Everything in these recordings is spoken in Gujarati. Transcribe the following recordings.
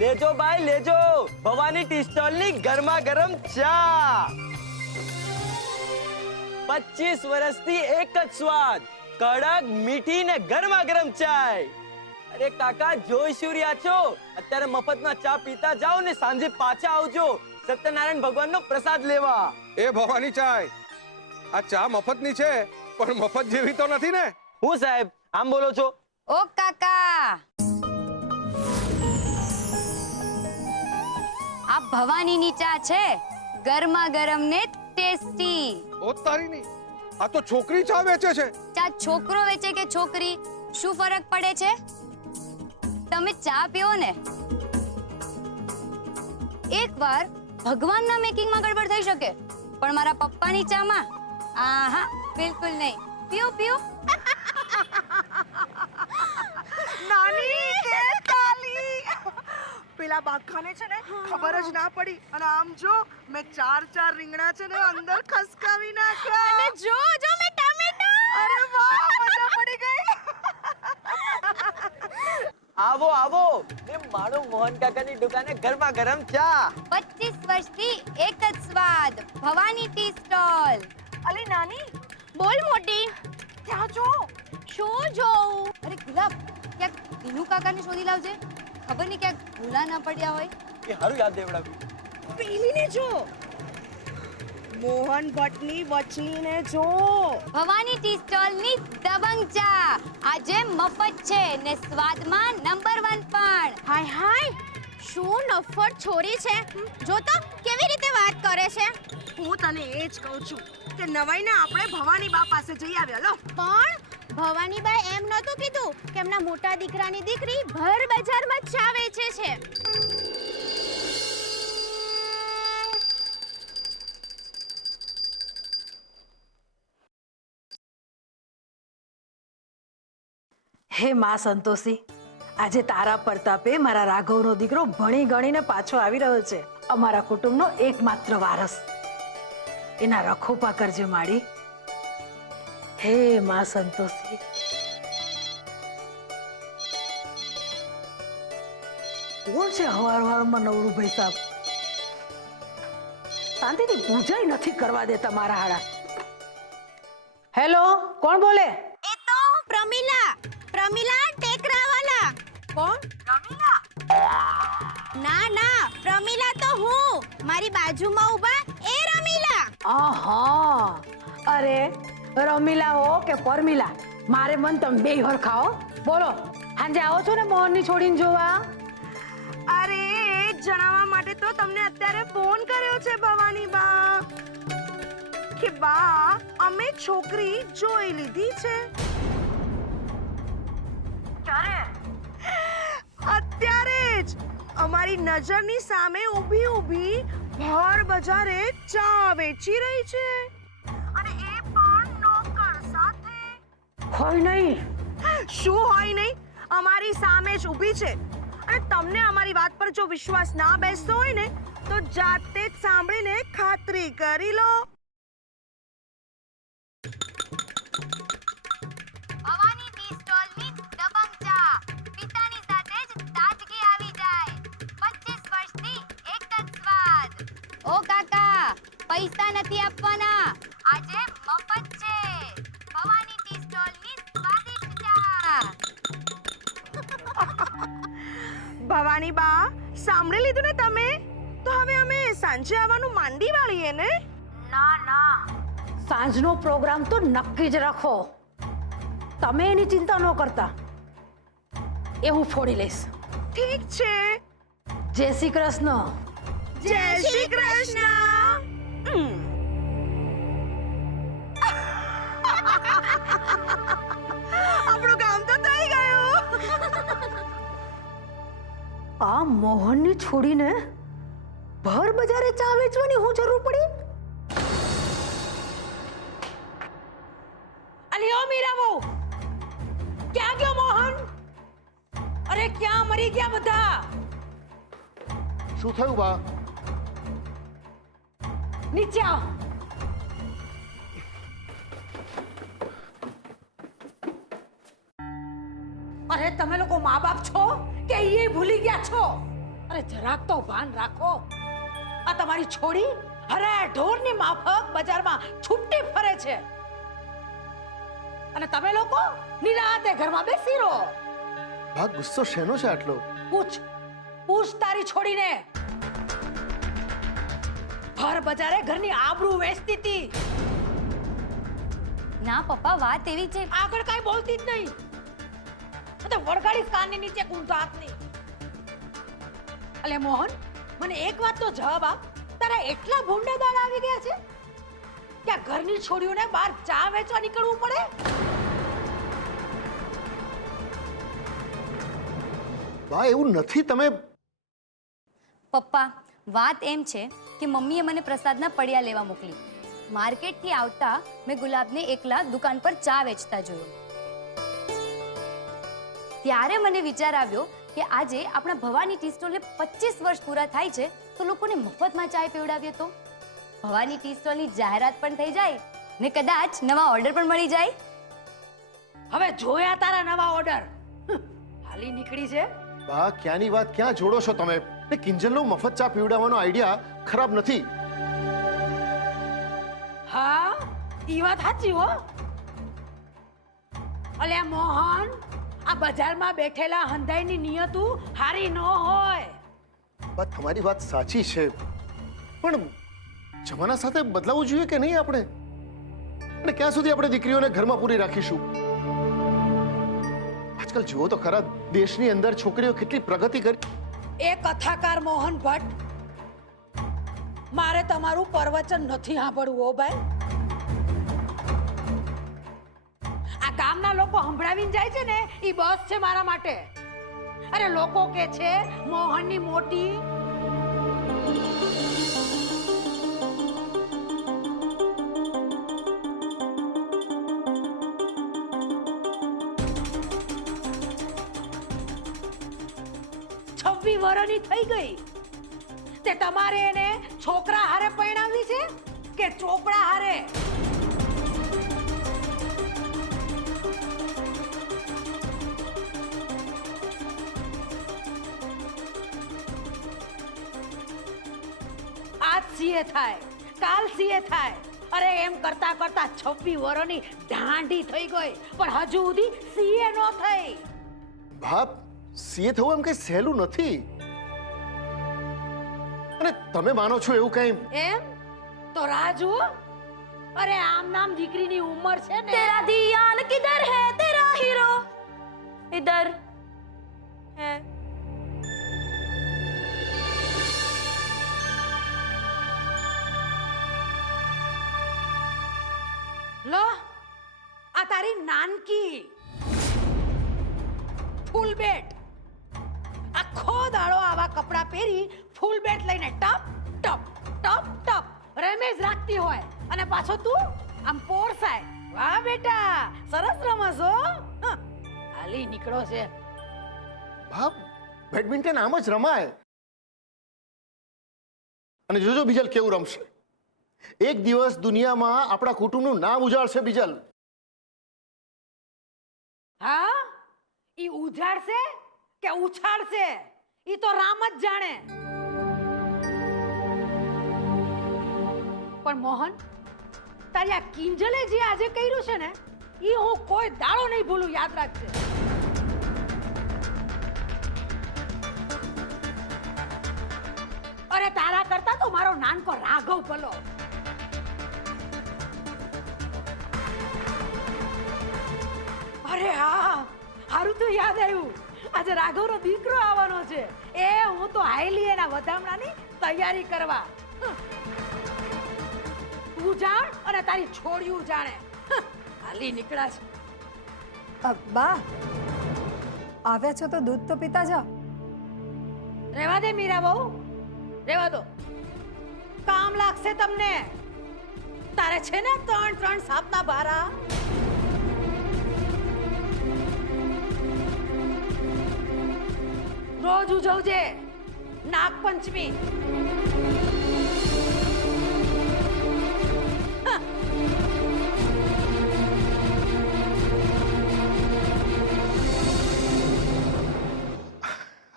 લેજો ભાઈ લેજો, ભવાની ટી સ્ટોલ ની ગરમા ગરમ ચા। 25 વર્ષથી એક જ સ્વાદ, કડક મીઠી ને ગરમા ગરમ ચાય। અરે કાકા જોઈ શું રહ્યા છો? અત્યારે મફતમાં ચા પીતા જાઓ ને સાંજે પાછા આવજો સત્યનારાયણ ભગવાનનો પ્રસાદ લેવા। એ ભવાની ચાય, આ ચા મફતની છે પણ મફત જેવી તો નથી ને? હું સાહેબ આમ બોલો છો? ઓ કાકા, આ ભવાનીની ચા છે, ગરમા ગરમ ને ટેસ્ટી। ઓ તારીની, આ તો છોકરી ચા વેચે છે। ચા છોકરો વેચે કે છોકરી, શું ફરક પડે છે? તમે ચા પીઓ ને, એકવાર ભગવાનના મેકિંગમાં ગડબડ થઈ શકે, પણ મારા પપ્પાની ચામાં આહા બિલકુલ નહીં। પીઓ પીઓ। નાની કે કાલી, પેલા બાખાને છે ને ખબર જ ના પડી, અને આમ જો મેં ચાર રીંગણા છે ને અંદર ખસકાવી નાખ્યા, અને જો મેં ટામેટા। અરે વાહ, મજા પડી ગઈ। આવો આવો, ને મારો મોહન કાકાની દુકાને ગરમા ગરમ ચા। 25 વર્ષથી એક જ સ્વાદ, ભવાની ટી સ્ટોલ। અલી નાની, બોલ મોટી। ત્યાં જો। શું જોઉં? અરે ગુલાબ, ક્યાંક દિનુ કાકાને શોધી લાવજે, ખબર નહીં ક્યાંક ભૂલા ના પડ્યા હોય। એ હારું યાદ દેવડાવ્યું। પેલીને જો, મોહન ભટ્ટની વચલીને જો। ભવાની ટી સ્ટોલની દબંગ ચા આજે મફત છે ને સ્વાદમાં નંબર 1 પણ। હાય હાય, શું નફ્ફટ છોરી છે, જો તો કેવી રીતે વાત કરે છે। હું તને એ જ કહું છું કે નવાઈને આપણે ભવાની બા પાસે જઈ આવ્યા। લો, પણ ભવાનીબાઈ એમ નહોતું કીધું કે એમના મોટા દીકરાની દીકરી ભર બજારમાં ચા વેચે છે। હે માં સંતોષી, આજે તારા પ્રતાપે મારા રાઘવનો દીકરો ભણી ગણીને પાછો આવી રહ્યો છે, અમારા કુટુંબનો એકમાત્ર વારસ। એના રખોપા કરજે માડી। હે માં સંતોષી। કોણ છે હવાર-હવારમાં નવરું ભાઈ સાહેબ? શાંતિથી પૂજાય નથી કરવા દેતા મારા હાડા। હેલો, કોણ બોલે? એ તો પ્રમીલા ટેકરાવાલા। કોણ? રમીલા? ના ના, પ્રમીલા તો હું, મારી બાજુમાં ઊભા એ રમીલા। આહા, અરે રમીલા હો કે પરમીલા, મારે મન તમે બે હરખાઓ। બોલો, હાંજે આવો છો ને મોહનની છોડીને જોવા? અરે એ જ જણાવવા માટે તો તમને અત્યારે ફોન કર્યો છે ભવાની બા, કે બા અમે છોકરી જોઈ લીધી છે। ક્યારે? અત્યારે જ અમારી નજરની સામે ઊભી ભર બજારે ચા વેચી રહી છે, અને એ પણ નોકર સાથે। હોય નહીં? શું હોય નહીં? અમારી સામે જ ઊભી છે, અને તમને અમારી વાત પર જો વિશ્વાસ ના બેસતો હોય ને તો જાતે જ સાંભળીને ખાતરી કરી લો। ભવાની ટી સ્ટોલની દબંગ ચા, પિતાની સાથે જ તાજગી આવી જાય। 25 વર્ષથી એક જ સ્વાદ। ઓ કાકા, પૈસા નથી આપવાના, આજે મફત છે ભવાની ટી સ્ટોલની સ્વાદિષ્ટ ચા। ભવાની બા, સાંભળી લીધું ને તમે? તો હવે અમે સાંજે આવવાનું માંડી વાળીએ ને? ના, સાંજનો પ્રોગ્રામ તો નક્કી જ રાખો, તમે એની ચિંતા ન કરતા, એ હું ફોડી લઈશ। ઠીક છે। જય શ્રી કૃષ્ણ। જય શ્રી કૃષ્ણ। આપણું કામ તો થઈ ગયું। આ મોહનની છોડીને ભર બજારે ચા વેચવાની હું જરૂર પડી? અલી ઓ મીરા બહુ, ક્યાં ગયો મોહન? અરે ક્યાં મરી ગયા બધા? શું થયું બા? નીચે આવ। અરે તમે લોકો મા બાપ છો કે એ ભૂલી ગયા છો? અરે જરાક તો ભાન રાખો. આ તમારી છોડી હરે ઢોરની માફક બજારમાં છૂટી ફરે છે અને તમે લોકો નિરાતે ઘરમાં બેસી રહો. બા ગુસ્સો શેનો છે આટલો? પૂછ તારી છોડીને. હર બજારે ઘરની આબરૂ વેચતી હતી. ના પપ્પા, વાત એવી છે. આગળ કાઈ બોલતી જ નહીં. તો વળગાડી કાનની નીચે કૂંધા હાથની. અલે મોહન, મને એક વાતનો જવાબ આપ. તારા એટલા ભૂંડા દાડા આવી ગયા છે કે આ ઘરની છોડીઓને બહાર ચા વેચવા નીકળવું પડે? બા એવું નથી. તમે પપ્પા, વાત એમ છે કે મમ્મીએ મને પ્રસાદના પડિયા લેવા મોકલી. માર્કેટથી આવતા મેં ગુલાબને એકલા દુકાન પર ચા વેચતા જોયો. ત્યારે મને વિચાર આવ્યો કે આજે આપણા ભવાની ટી સ્ટોલને 25 વર્ષ પૂરા થાય છે તો લોકોને મફતમાં ચા પીવડાવીએ તો ભવાની ટી સ્ટોલની જાહેરાત પણ થઈ જાય ને કદાચ નવા ઓર્ડર પણ મળી જાય. હવે જોયા તારા નવા ઓર્ડર. હાલી નીકળી છે. બા ક્યાંની વાત ક્યાં જોડો છો તમે? ને કિંજલનો મફત ચા પીવડાવવાનો આઈડિયા ખરાબ નથી. હા, ઈ વાત સાચી હો. અલ્યા મોહન, આ બજારમાં બેઠેલા હંધાઈની નિયતું હારી ન હોય. બા તમારી વાત સાચી છે, પણ જમાના સાથે બદલાવું જોઈએ કે નહીં આપણે? અને ક્યાં સુધી આપણે દીકરીઓને ઘરમાં પૂરી રાખીશું? આજકાલ જુઓ તો ખરા, દેશની અંદર છોકરીઓ કેટલી પ્રગતિ કરી. એ કથાકાર મોહન ભટ્ટ, મારે તમારું પ્રવચન નથી સાંભળવું હો ભાઈ. આ ગામના લોકો સંભળાવીને જાય છે ને, ઈ બસ છે મારા માટે. અરે લોકો કે છે મોહનની મોટી વર્ષની થઈ ગઈ તે તમારે એને છોકરા હારે પરણાવી છે કે ચોપડા હારે? આજ સીએ થાય, કાલ સીએ થાય. અરે એમ કરતા કરતા 26 વર્ષની ઢાંઢી થઈ ગઈ પણ હજુ સુધી સીએ નો થઈ. બાપ, સીએ થવું એમ કઈ સહેલું નથી. અને તમે માનો છો એવું કઈ? એમ તો રાજુ, અરે આમ નામ દીકરીની ઉંમર છે ને. तेरा धियान किधर है तेरा हीरो इधर है. લો, આ તારી નાનકી ફૂલ બેટ આખો દાડો આવા કપડા પહેરી ફૂલ બેટ લઈને ટપ ટપ ટપ ટપ રમેશ રાખતી હોય અને પાછો તું આમ પોરસાય. વાહ બેટા, સરસ રમશો. હાલી નીકળો છે. બાપ, બેડમિન્ટન આમ જ રમાય. અને જોજો બીજલ કેવું રમશે. એક દિવસ દુનિયામાં આપણા કુટુંબનું નામ ઉજાળશે બીજલ. હા, ઈ ઉજાડશે કે ઉછાળશે ઈ તો રામ જ જાણે. પણ મોહન, તારી આ કિંજલે જે આજે કર્યું છે ને, ઈ હું કોઈ દાડો નહીં ભૂલું, યાદ રાખજે. અરે તારા કરતા તો મારો નાનકો રાઘવ ભલો. અરે હા, હારું તો યાદ આવ્યું. આજે રાઘવનો દીકરો આવવાનો છે. એ હું તો હાઈલી એના વધામણાની તૈયારી કરવા. તું જાણ અને તારી છોડ્યું જાણે. હાલી નીકળ્યા છે. બા, આવ્યા છો તો દૂધ તો પીતા જાઓ. રેવા દે મીરા બહુ, રેવા દો. કામ લાગશે તમને. તારે છે ને 3 સાપના બારા. રોજ ઉજવજે નાગપંચમી.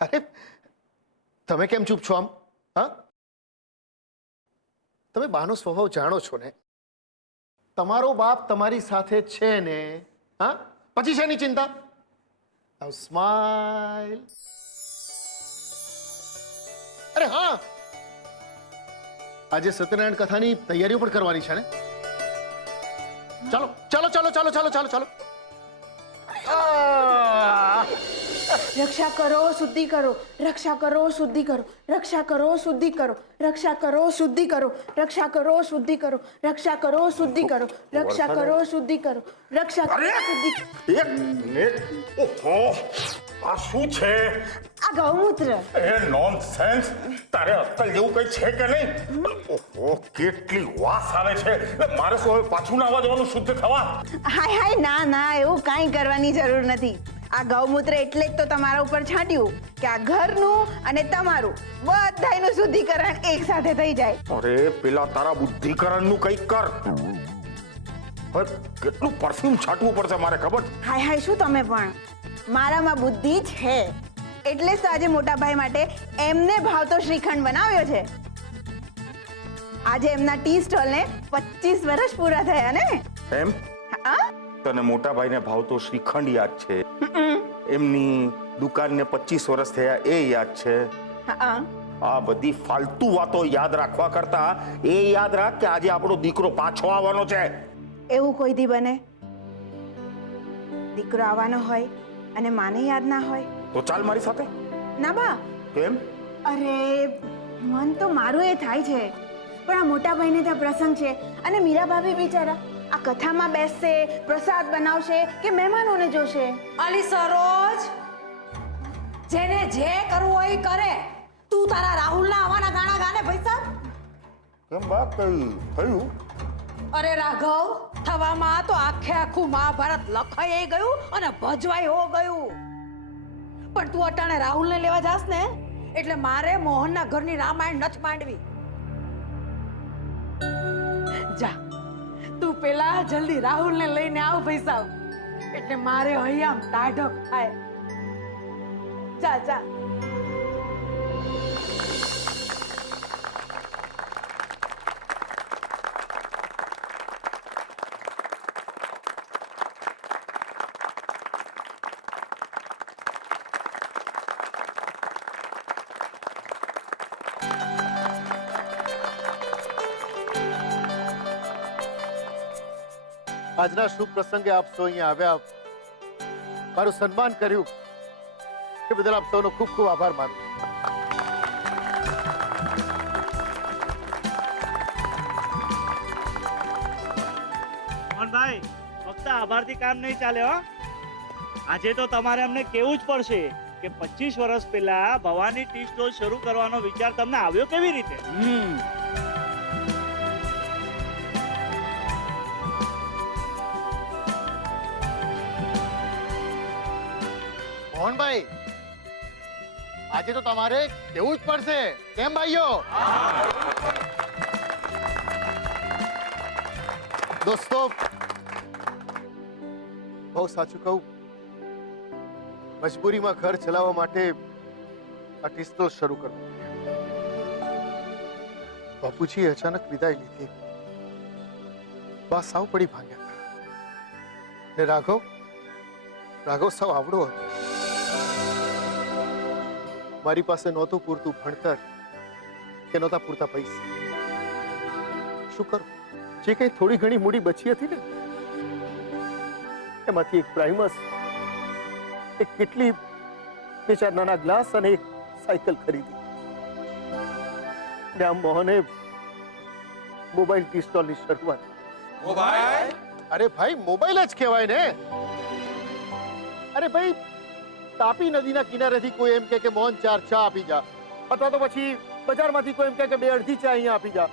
અરે તમે કેમ ચૂપ છો આમ? હા, તમે બાનો સ્વભાવ જાણો છો ને? તમારો બાપ તમારી સાથે છે ને? હા, પછી શેની ચિંતા? Now smile. અરે હા, આજે સત્યનારાયણ કથાની તૈયારીઓ પણ કરવાની છે ને? ચાલો ચાલો ચાલો ચાલો ચાલો ચાલો ચાલો. રક્ષા કરો શુદ્ધિ કરો, રક્ષા કરો શુદ્ધિ કરો, રક્ષા કરો શુદ્ધિ કરો, રક્ષા કરો શુદ્ધિ કરો, રક્ષા કરો શુદ્ધિ કરો, રક્ષા કરો શુદ્ધિ કરો, રક્ષા કરો શુદ્ધિ કરો, રક્ષા કરો શુદ્ધિ. એક મિનિટ. ઓહો, આ શું છે? આ ગૌમૂત્ર. એ નોનસેન્સ. તારે અક્કલ જેવું કઈ છે કે નહીં? ઓહો, કેટલી વાસ આવે છે. મારે શું હવે પાછું નાવા જવાનું શુદ્ધ થવા? હાય હાય, ના ના, એવું કાંઈ કરવાની જરૂર નથી. આ ગૌમૂત્ર એટલે જ તો તમારા ઉપર છાંટ્યું કે આ ઘરનું અને તમારું બધાયનું શુદ્ધિકરણ એક સાથે થઈ જાય. અરે પેલા તારા બુદ્ધિકરણનું કંઈક કર. હવે કેટલું પરફ્યુમ છાંટવું પડશે મારે ખબર છે? હાય હાય, શું તમે પણ? મારામાં બુદ્ધિ છે એટલે જ તો આજે મોટા ભાઈ માટે એમને ભાવતો શ્રીખંડ બનાવ્યો છે. આજે એમના ટી સ્ટોલને 25 વર્ષ પૂરા થયા ને? એમ? હા, તને મોટા ભાઈને ભાવતો શ્રીખંડ યાદ છે? એમની દુકાનને 25 વર્ષ થયા એ યાદ છે? હા. આ બધી ફાલતુ વાતો યાદ રાખવા કરતા એ યાદ રાખ કે આજે આપણો દીકરો પાછો આવવાનો છે. એવું કોઈ દી બને? દીકરો આવવાનો હોય અને માને યાદ ના હોય? તો ચાલ મારી સાથે. ના બા. કેમ? અરે મન તો મારું એ થાય છે, પણ આ મોટા ભાઈને ત્યાં પ્રસંગ છે અને મીરા ભાભી બિચારા આ કથામાં બેસશે, પ્રસાદ બનાવશે કે મહેમાનોને જોશે? અલી સરોજ, જેને જે કરવું હોય એ કરે. તું તારા રાહુલના આવવાના ગાણા ગાને પૈસા. કેમ બા, કઈ થયું? અરે રાઘવ, થવામાં તો આખે આખું મહાભારત લખાઈ ગયું અને ભજવાઈ હો ગયું. પણ તું અટાણે રાહુલને લેવા જાસ ને એટલે મારે મોહનના ઘરની રામાયણ નથી માંડવી. જા, તું પેલા જલ્દી રાહુલને લઈને આવ પૈસા, એટલે મારે હૈયામ ટાઢક થાય. જા જા. આજના શુભ પ્રસંગે આપ સૌ અહીંયા આવ્યા, મારું સન્માન કર્યું એ બદલ આપ સૌનો ખૂબ ખૂબ આભાર માનું. મોહનભાઈ, ફક્ત આભારથી કામ નહીં ચાલે હો. આજે તો તમારે અમને કેવું જ પડશે કે 25 વર્ષ પહેલા ભવાની ટી સ્ટોલ શરૂ કરવાનો વિચાર તમને આવ્યો કેવી રીતે? મોહનભાઈ, આજે તો તમારે કેવું જ પડશે, કેમ ભાઈઓ? દોસ્તો, બહુ સાચું કહું, મજબૂરીમાં ઘર ચલાવવા માટે આ ટી સ્ટોલ શરૂ કરવું પડ્યું. બાપુજીએ અચાનક વિદાય લીધી, બા સાવ પડી ભાંગ્યા હતા ને રાઘવ સાવ આવડો હતો. મારી પાસે નહોતું પૂરતું ભણતર કે નહોતા પૂરતા પૈસા. શું કરું? જે કઈ થોડી ઘણી મૂડી બચી હતી ને એમાંથી એક પ્રાઇમસ, એક કેટલી, બે ચાર નાના ગ્લાસ અને એક સાયકલ ખરીદી. ને આમ મોહને મોબાઈલ ટી સ્ટોલની શરૂઆત. મોબાઈલ? અરે ભાઈ, મોબાઈલ જ કહેવાય ને. અરે ભાઈ, તાપી નદીના કિનારેથી કોઈ એમ કે મોહન 4 ચા આપી જા, અથવા તો પછી બજારમાંથી કોઈ એમ કે 2 અડધી ચા અહીંયા આપી જા.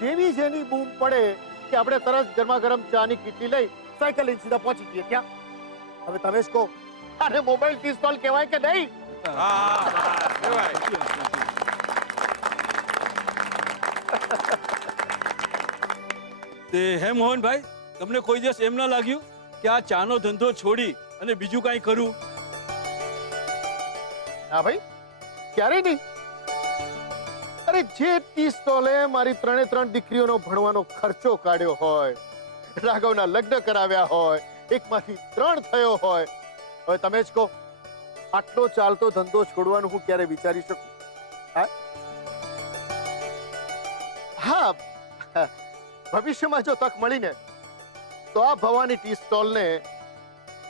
જેવી જેની બૂમ પડે કે આપણે તરત ગરમા ગરમ ચાની કીટલી લઈ સાયકલ લઈને સીધા પહોંચી જઈએ ત્યાં. હવે તમે જ કહો, આને મોબાઈલ ટી સ્ટોલ કહેવાય કે નહીં? તે હે મોહનભાઈ, તમને કોઈ દિવસ એમ ના લાગ્યું કે આ ચાનો ધંધો છોડી અને બીજું કાંઈ કરું? ના ભાઈ, ક્યારેય નહીં. અરે જે ટી સ્ટોલે મારી 3 દીકરીઓનો ભણવાનો ખર્ચો કાઢ્યો હોય, રાઘવના લગ્ન કરાવ્યા હોય, એકમાંથી 3 થયો હોય, હવે તમે જ કહો આટલો ચાલતો ધંધો છોડવાનું હું ક્યારે વિચારી શકું? હા, ભવિષ્યમાં જો તક મળીને તો આ ભવાની ટી સ્ટોલને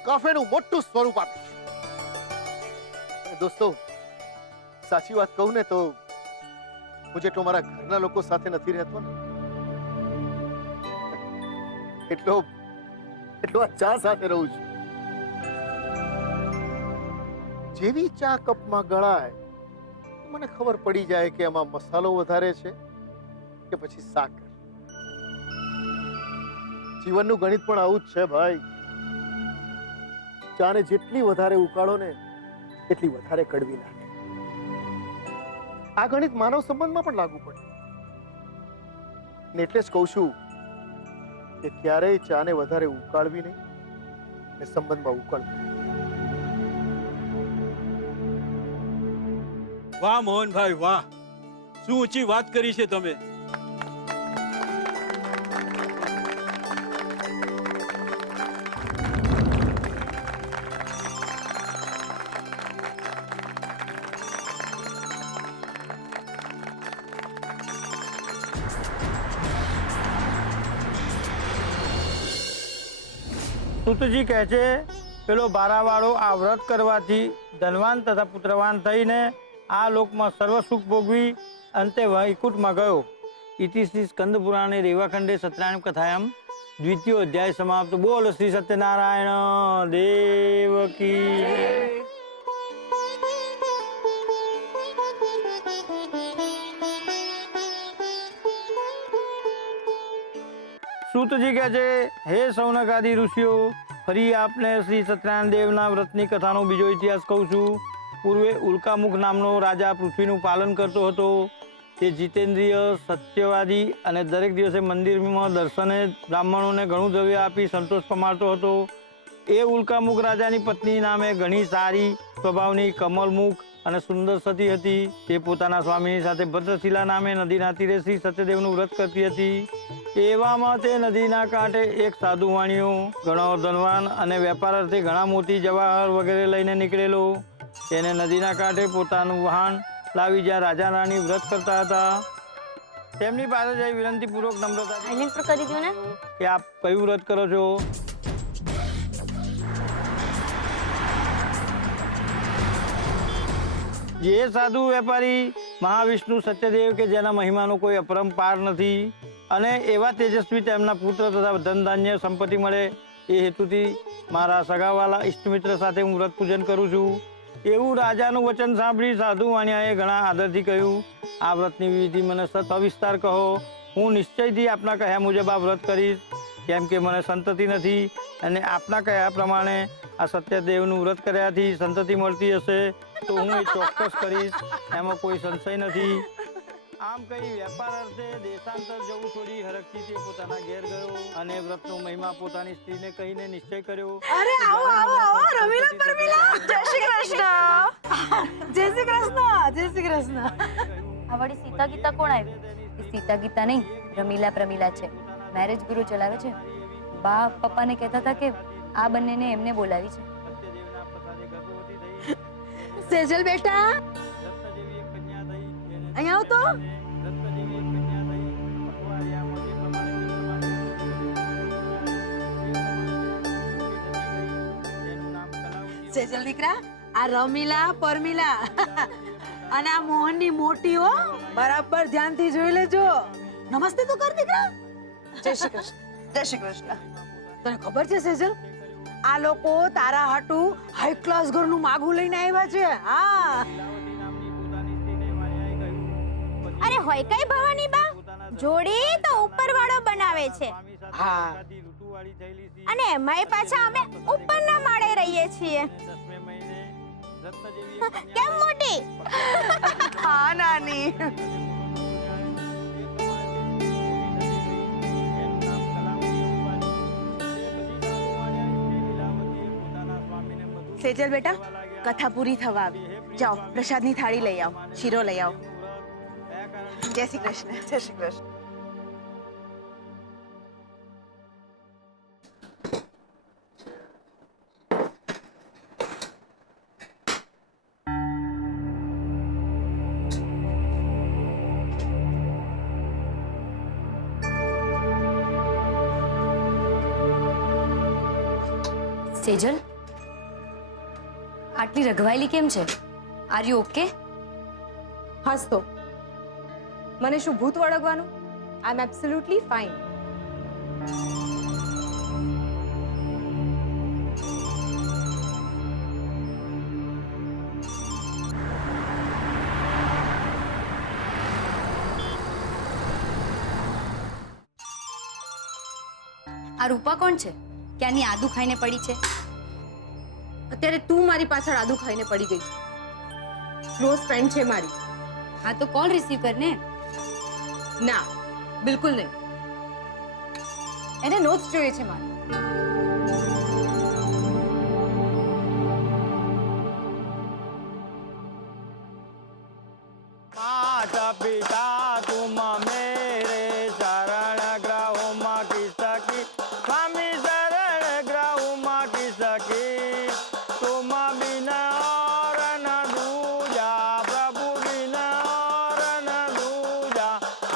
કાફેનું મોટું સ્વરૂપ આપીશ. દોસ્તો, સાચી વાત કહું ને તો હું જેટલો મારા ઘરના લોકો સાથે નથી રહેતો ને એટલો આ ચા સાથે રહું છું. જેવી ચા કપમાં ગળાય મને ખબર પડી જાય કે એમાં મસાલો વધારે છે કે પછી સાકર. જીવનનું ગણિત પણ આવું જ છે ભાઈ. ચાને જેટલી વધારે ઉકાળો ને એટલી વધારે કડવી લાગે. આ ગણિત માનવ સંબંધમાં પણ લાગુ પડે. એટલે જ કહું છું કે ક્યારેય ચાને વધારે ઉકાળવી નહીં ને સંબંધમાં ઉકાળવી. વાહ મોહનભાઈ વાહ, શું ઊંચી વાત કરી છે તમે. સુતજી કહે છે પેલો બારાવાળો આ વ્રત કરવાથી ધનવાન તથા પુત્રવાન થઈને આ લોકમાં સર્વ સુખ ભોગવી અંતે વૈકુંઠમાં ગયો. ઇતિ શ્રી સ્કંદ પુરાણે રેવાખંડે સત્યનારાયણ કથાયામ દ્વિતીયો અધ્યાય સમાપ્ત. બોલ શ્રી સત્યનારાયણ દેવ કી. સૂતજી કહે છે હે સૌનક આદિ ઋષિઓ, ફરી આપને શ્રી સત્યનારાયણ દેવના વ્રતની કથાનો બીજો ઇતિહાસ કહું છું. પૂર્વે ઉલ્કામુખ નામનો રાજા પૃથ્વીનું પાલન કરતો હતો. તે જીતેન્દ્રિય, સત્યવાદી અને દરેક દિવસે મંદિરમાં દર્શને બ્રાહ્મણોને ઘણું દ્રવ્ય આપી સંતોષ પમાડતો હતો. એ ઉલ્કામુખ રાજાની પત્ની નામે ઘણી સારી સ્વભાવની, કમલમુખ અને સુંદર સતી હતી. તે પોતાના સ્વામીની સાથે ભદ્રશિલા નામે નદીના તીરે શ્રી સત્યદેવનું વ્રત કરતી હતી. એવામાં તે નદીના કાંઠે એક સાધુ વાણિયો, ઘણો ધનવાન અને વેપાર અર્થે ઘણા મોતી, જવાહર વગેરે લઈને નીકળેલો. તેને નદીના કાંઠે પોતાનું વાહન લાવી જ્યાં રાજા રાણી વ્રત કરતા હતા તેમની પાસે જઈ વિનંતીપૂર્વક નમ્રતા કે આપ કયું વ્રત કરો છો? જે સાધુ વેપારી મહાવિષ્ણુ સત્યદેવ કે જેના મહિમાનો કોઈ અપરંપાર નથી અને એવા તેજસ્વી તેમના પુત્ર તથા ધન ધાન્ય સંપત્તિ મળે એ હેતુથી મારા સગાવાલા ઇષ્ટમિત્ર સાથે હું વ્રત પૂજન કરું છું. એવું રાજાનું વચન સાંભળી સાધુ વાણિયાએ ઘણા આદરથી કહ્યું, આ વ્રતની વિધિ મને સવિસ્તાર કહો. હું નિશ્ચયથી આપના કહ્યા મુજબ આ વ્રત કરીશ. કેમ કે મને સંતતિ નથી અને આપના કહ્યા પ્રમાણે આ સત્યદેવનું વ્રત કર્યાથી સંતતિ મળતી હશે તો હું એ ચોક્કસ કરીશ, એમાં કોઈ સંશય નથી. આમ કહી વેપાર અર્થે દેશાંતર જવું છોડી હરખથી તે પોતાના ઘેર ગયો અને વ્રતનો મહિમા પોતાની સ્ત્રીને કહીને નિશ્ચય કર્યો. અરે આવો આવો આવો રમીલા પરમીલા, જય શ્રી કૃષ્ણ. જય શ્રી કૃષ્ણ. જય શ્રી કૃષ્ણ. આ વળી સીતા ગીતા કોણ આવી? એ સીતા ગીતા નહીં, રમીલા પ્રમીલા છે. મેરેજ બ્યુરો ચલાવે છે. બા પપ્પાને કહેતા હતા કે આ બંનેને એમને બોલાવી છે. સેજલ બેટા અહીંયા આવ તો. સેજલ દીકરા, આ રમીલા પરમીલા અને આ મોહનની મોટી હો, બરાબર ધ્યાનથી જોઈ લેજો. નમસ્તે તો કર દીકરા. જય શ્રી કૃષ્ણ. જય શ્રી કૃષ્ણ. તને ખબર છે સેજલ, આ લોકો તારા હાટુ હાઈ ક્લાસ ઘરનું માગું લઈને આવ્યા છે. હા અરે હોય કઈ ભવાની બા, જોડી તો ઉપરવાળો બનાવે છે. હા અને એમાંય પાછા અમે ઉપરના માળે રહીએ છીએ. કેમ મોટી? હા નાની. સેજલ બેટા, કથા પૂરી થવા આવી. જાઓ પ્રસાદની થાળી લઈ આવો, શીરો લઈ આવો. જય શ્રી કૃષ્ણ. જય શ્રી કૃષ્ણ. સેજલ, આટલી રઘવાયેલી કેમ છે? Are you okay? હાસ તો મને શું ભૂત વળગવાનું? આઈ એમ એબ્સોલ્યુટલી ફાઇન. આ રૂપા કોણ છે? ક્યાંની આદુ ખાઈને પડી છે? અત્યારે તું મારી પાછળ આદુ ખાઈને પડી ગઈ. ક્લોઝ ફ્રેન્ડ છે મારી. હા તો કોલ રિસીવ કરને. ના, બિલકુલ નહીં. એને નોટ્સ જોઈએ છે મારે. माता पिता तुम मेरे शरण ग्रहो माँ की सखी स्वामी शरण ग्रहो माँ की सखी तुम बिना और न दूजा प्रभु बिना और न दूजा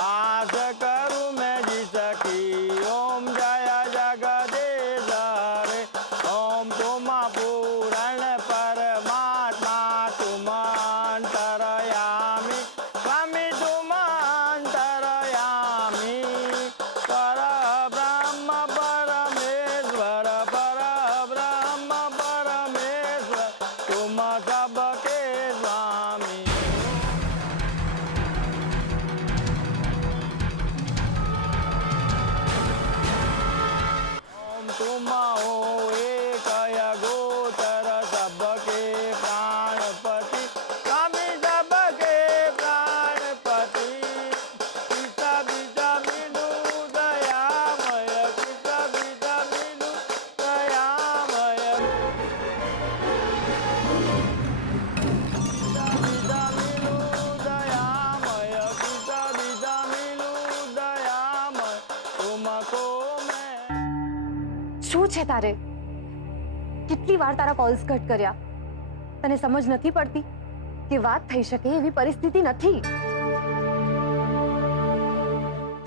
आस करूँ मैं जी सखी ओम जय जगदीश हरे ओम तुम पूर्ण परमात्मा तुम अंतरयामी स्वामी तुम अंतरयामी पर ब्रह्म परमेश्वर तुम सबके स्वामी. ओम तुम हो एक गोचर सबके प्राणपति स्वामी सबके प्राणपति पिता पिता बिनु दयामय पिता पिता बिनु दयामय पिता पिता बिनु दयामय पिता पिता बिनु दयामय तुमको मैं. શું છે તારે? કેટલી વાર તારા કોલ્સ કટ કર્યા. તને સમજ નથી પડતી કે વાત થઈ શકે એવી પરિસ્થિતિ નથી.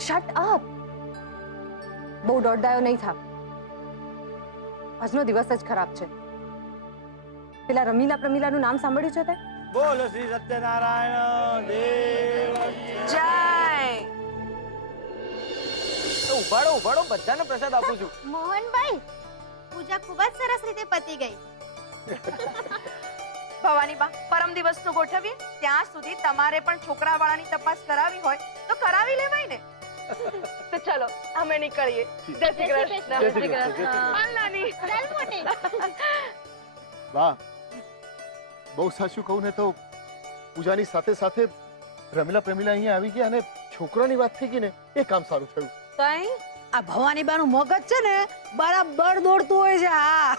Shut up. બહુ દોડદાયો નહીં થા. આજનો દિવસ જ ખરાબ છે. પેલા રમીલાનું નામ સાંભળ્યું છે તે? બોલ શ્રી સત્યનારાયણ દેવ જય. તો ઉભાડો બધાને પ્રસાદ આપું છું. મોહનભાઈ, પૂજા ખૂબ જ સરસ રીતે પતી ગઈ. ભવાની બા, પરમ દિવસનું ગોઠવીએ. ત્યાં સુધી તમારે પણ છોકરાવાળાની તપાસ કરાવી હોય તો કરાવી લેવાય ને. તો ચલો અમે નીકળીએ. જય શ્રી કૃષ્ણ. જય શ્રી કૃષ્ણ. હાલ નાની. ચાલ મોટી. વાહ, બહુ સાચું કહું ને તો પૂજાની સાથે સાથે રમીલા પ્રેમીલા અહીંયા આવી ગયા અને છોકરાની વાત થઈ ગઈ ને એ કામ સારું થયું. તઈ આ ભવાની બાનું મગજ છે ને બરાબર દોડતું હોય છે. હા